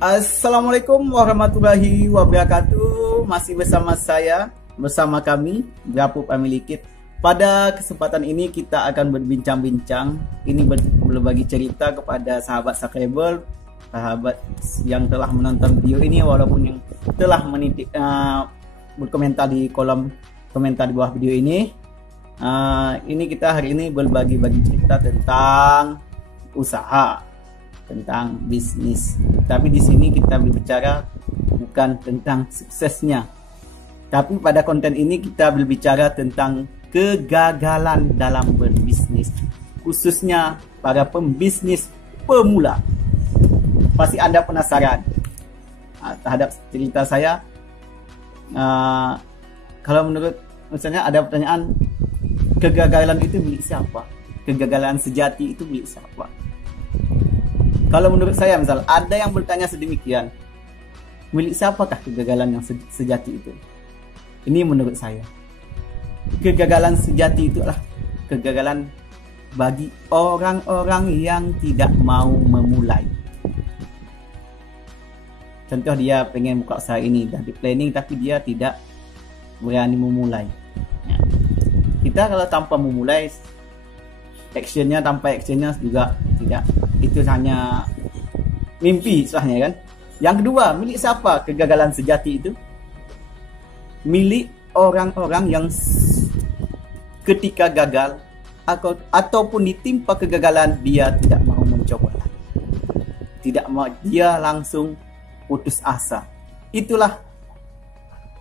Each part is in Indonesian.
Assalamualaikum warahmatullahi wabarakatuh. Masih bersama kami Gapup Family Kit. Pada kesempatan ini kita akan berbincang-bincang. Ini berbagi cerita kepada sahabat subscriber, sahabat yang telah menonton video ini walaupun yang telah berkomentar di kolom komentar di bawah video ini. Ini kita hari ini berbagi cerita tentang usaha, tentang bisnis. Tapi di sini kita berbicara bukan tentang suksesnya, tapi pada konten ini kita berbicara tentang kegagalan dalam berbisnis, khususnya para pembisnis pemula. Pasti Anda penasaran terhadap cerita saya. Kalau menurut misalnya ada pertanyaan, kegagalan itu milik siapa? Kegagalan sejati itu milik siapa? Kalau menurut saya, misal ada yang bertanya sedemikian, milik siapakah kegagalan yang sejati itu? Ini menurut saya, kegagalan sejati itulah kegagalan bagi orang-orang yang tidak mau memulai. Contoh, dia pengen buka usaha ini, dah di planning tapi dia tidak berani memulai. Kita kalau tanpa memulai, tanpa actionnya juga tidak, itu hanya mimpi istilahnya kan. Yang kedua, milik siapa kegagalan sejati itu? Milik orang-orang yang ketika gagal ataupun ditimpa kegagalan, dia tidak mau mencoba lagi, tidak mau, dia langsung putus asa. Itulah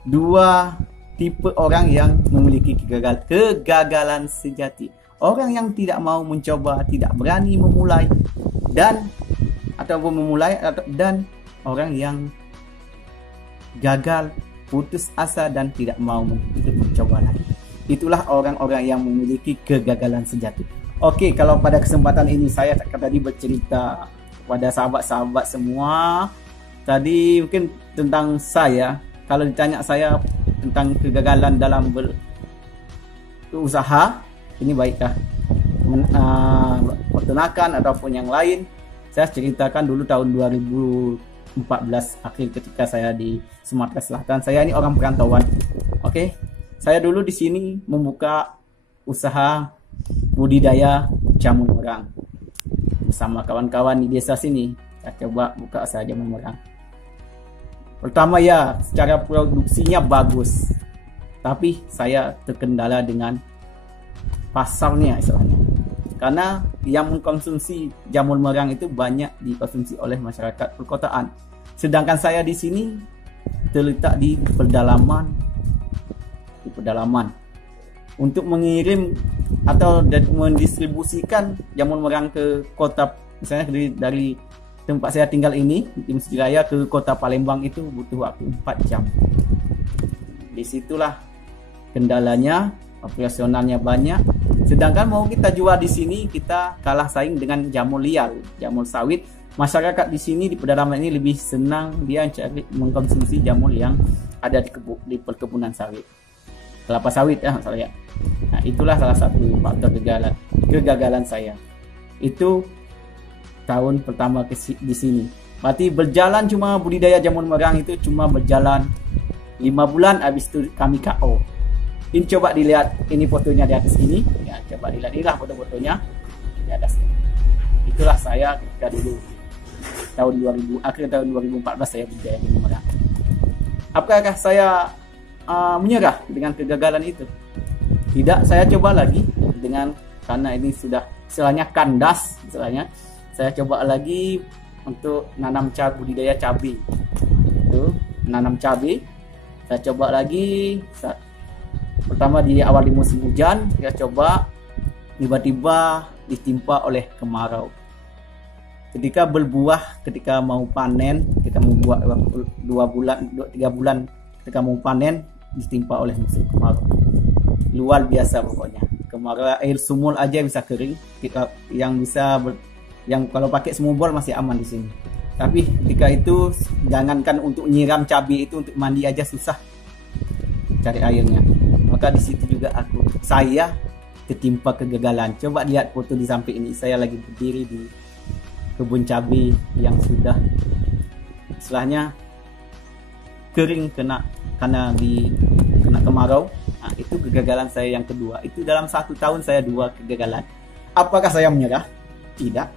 dua tipe orang yang memiliki kegagalan sejati. Orang yang tidak mau mencoba, tidak berani memulai, dan orang yang gagal, putus asa dan tidak mau mencoba lagi. Itulah orang-orang yang memiliki kegagalan sejati. Oke, kalau pada kesempatan ini saya tadi bercerita pada sahabat-sahabat semua tadi mungkin tentang saya. Kalau ditanya saya tentang kegagalan dalam berusaha, ini baikkah peternakan ataupun yang lain, saya ceritakan dulu tahun 2014 akhir ketika saya di Sumatera Selatan. Saya ini orang perantauan. Oke, saya dulu di sini membuka usaha budidaya jamur merang bersama kawan-kawan di desa sini. Saya coba buka usaha jamur merang. Pertama ya, secara produksinya bagus, tapi saya terkendala dengan pasarnya istilahnya, karena yang mengkonsumsi jamur merang itu banyak dikonsumsi oleh masyarakat perkotaan, sedangkan saya di sini terletak di pedalaman. Untuk mengirim atau mendistribusikan jamur merang ke kota, misalnya dari tempat saya tinggal ini di Mesir Raya ke kota Palembang, itu butuh waktu 4 jam. Disitulah kendalanya, operasionalnya banyak. Sedangkan mau kita jual di sini, kita kalah saing dengan jamur liar, jamur sawit. Masyarakat di sini di pedalaman ini lebih senang dia mengkonsumsi jamur yang ada di perkebunan sawit, kelapa sawit ya misalnya. Nah, itulah salah satu faktor kegagalan saya. Itu tahun pertama di sini. Berarti berjalan cuma budidaya jamur merang itu cuma berjalan 5 bulan, habis itu kami KO. Ini coba dilihat, ini fotonya di atas ini. Ya, coba dilihat, inilah foto-fotonya di atas ini. Itulah saya ketika dulu akhir tahun 2014 saya budidaya jamur merang. Apakah saya menyerah dengan kegagalan itu? Tidak, saya coba lagi karena ini sudah istilahnya kandas, istilahnya. Saya coba lagi untuk nanam budidaya cabai. Itu nanam cabai. Saya coba lagi. Pertama di awal di musim hujan, saya coba, tiba-tiba ditimpa oleh kemarau. Ketika berbuah, ketika mau panen, kita mau buat 3 bulan, ketika mau panen ditimpa oleh musim kemarau. Luar biasa pokoknya. Kemarau, air sumur aja bisa kering. Yang kalau pakai sumur masih aman di sini. Tapi ketika itu, jangankan untuk nyiram cabai itu, untuk mandi aja susah cari airnya. Maka di situ juga saya ketimpa kegagalan. Coba lihat foto di samping ini, saya lagi berdiri di kebun cabai yang sudah istilahnya kering karena kena kemarau. Nah, itu kegagalan saya yang kedua. Itu dalam 1 tahun saya 2 kegagalan. Apakah saya menyerah? Tidak.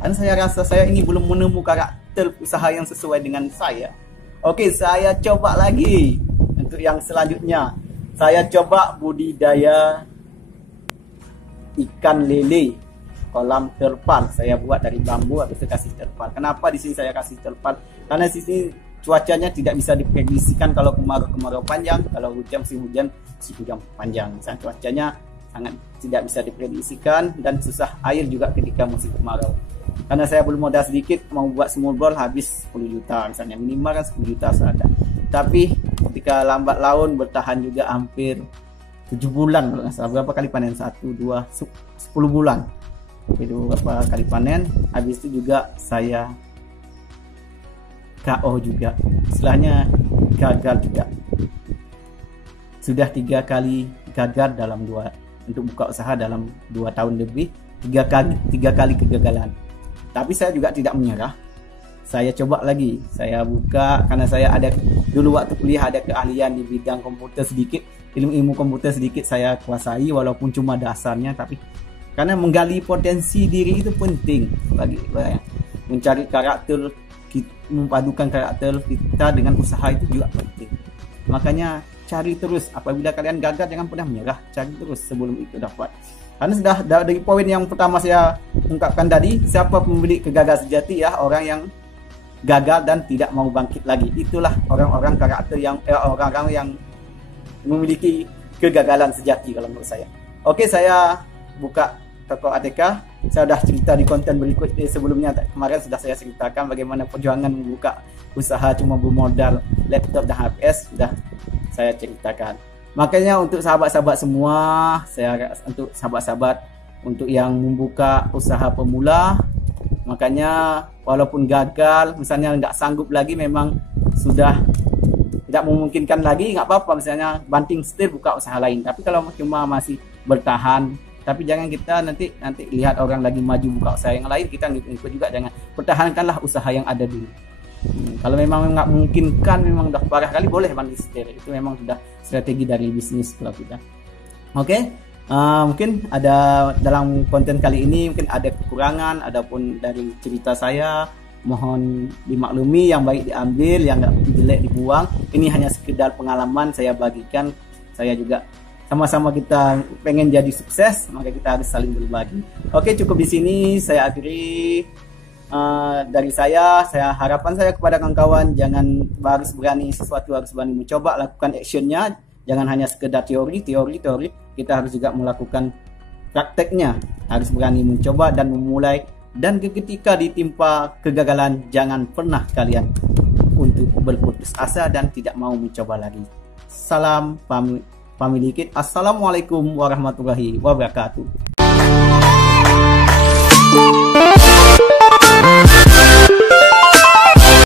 Dan saya rasa saya ini belum menemukan karakter usaha yang sesuai dengan saya. Oke, saya coba lagi. Untuk yang selanjutnya, saya coba budidaya ikan lele kolam terpal. Saya buat dari bambu, habis itu kasih terpal. Kenapa di sini saya kasih terpal? Karena di sini cuacanya tidak bisa diprediksikan, kalau kemarau panjang, kalau hujan hujan panjang. Misalnya cuacanya sangat tidak bisa diprediksikan dan susah air juga ketika musim kemarau. Karena saya belum modal sedikit, mau buat small ball habis 10 juta misalnya, minimal kan 10 juta ada. Tapi ketika lambat laun bertahan juga hampir 7 bulan kalau nggak salah. Berapa kali panen? 1, 2, 10 bulan. Itu berapa kali panen. Habis itu juga saya KO juga, istilahnya gagal juga. Sudah 3 kali gagal dalam untuk buka usaha dalam 2 tahun lebih, 3 kali kegagalan. Tapi saya juga tidak menyerah. Saya coba lagi, saya buka, karena saya ada dulu waktu kuliah ada keahlian di bidang komputer sedikit, ilmu komputer sedikit saya kuasai walaupun cuma dasarnya, tapi karena menggali potensi diri itu penting bagi saya. Mencari karakter, memadukan karakter kita dengan usaha itu juga penting. Makanya cari terus, apabila kalian gagal jangan pernah menyerah, cari terus sebelum itu dapat. Karena sudah dari poin yang pertama saya ungkapkan tadi, siapa pemilik kegagalan sejati? Ya, orang yang gagal dan tidak mau bangkit lagi. Itulah orang-orang karakter yang orang-orang yang memiliki kegagalan sejati kalau menurut saya. Oke, saya buka toko ATK. Saya sudah cerita di konten berikut sebelumnya. Kemarin sudah saya ceritakan bagaimana perjuangan membuka usaha cuma bermodal laptop dan HPS, sudah saya ceritakan. Makanya untuk sahabat-sahabat semua, untuk sahabat-sahabat untuk yang membuka usaha pemula, makanya walaupun gagal, misalnya nggak sanggup lagi, memang sudah tidak memungkinkan lagi, nggak apa-apa, misalnya banting setir buka usaha lain. Tapi kalau cuma masih bertahan, tapi jangan kita nanti lihat orang lagi maju buka usaha yang lain, kita ngikut juga. Jangan, pertahankanlah usaha yang ada dulu. Kalau memang nggak memungkinkan, memang udah parah kali, boleh banting setir. Itu memang sudah strategi dari bisnis kalau kita. Oke, mungkin ada dalam konten kali ini mungkin ada kekurangan, adapun dari cerita saya mohon dimaklumi, yang baik diambil, yang nggak jelek dibuang. Ini hanya sekedar pengalaman saya bagikan. Saya juga sama-sama kita pengen jadi sukses, maka kita harus saling berbagi. Oke, cukup di sini saya akhiri. Dari saya harapan saya kepada kawan-kawan, jangan harus berani sesuatu, harus berani mencoba, lakukan actionnya, jangan hanya sekedar teori. Kita harus juga melakukan prakteknya, harus berani mencoba dan memulai. Dan ketika ditimpa kegagalan, jangan pernah kalian untuk berputus asa dan tidak mau mencoba lagi. Salam Family Kid. Assalamualaikum warahmatullahi wabarakatuh.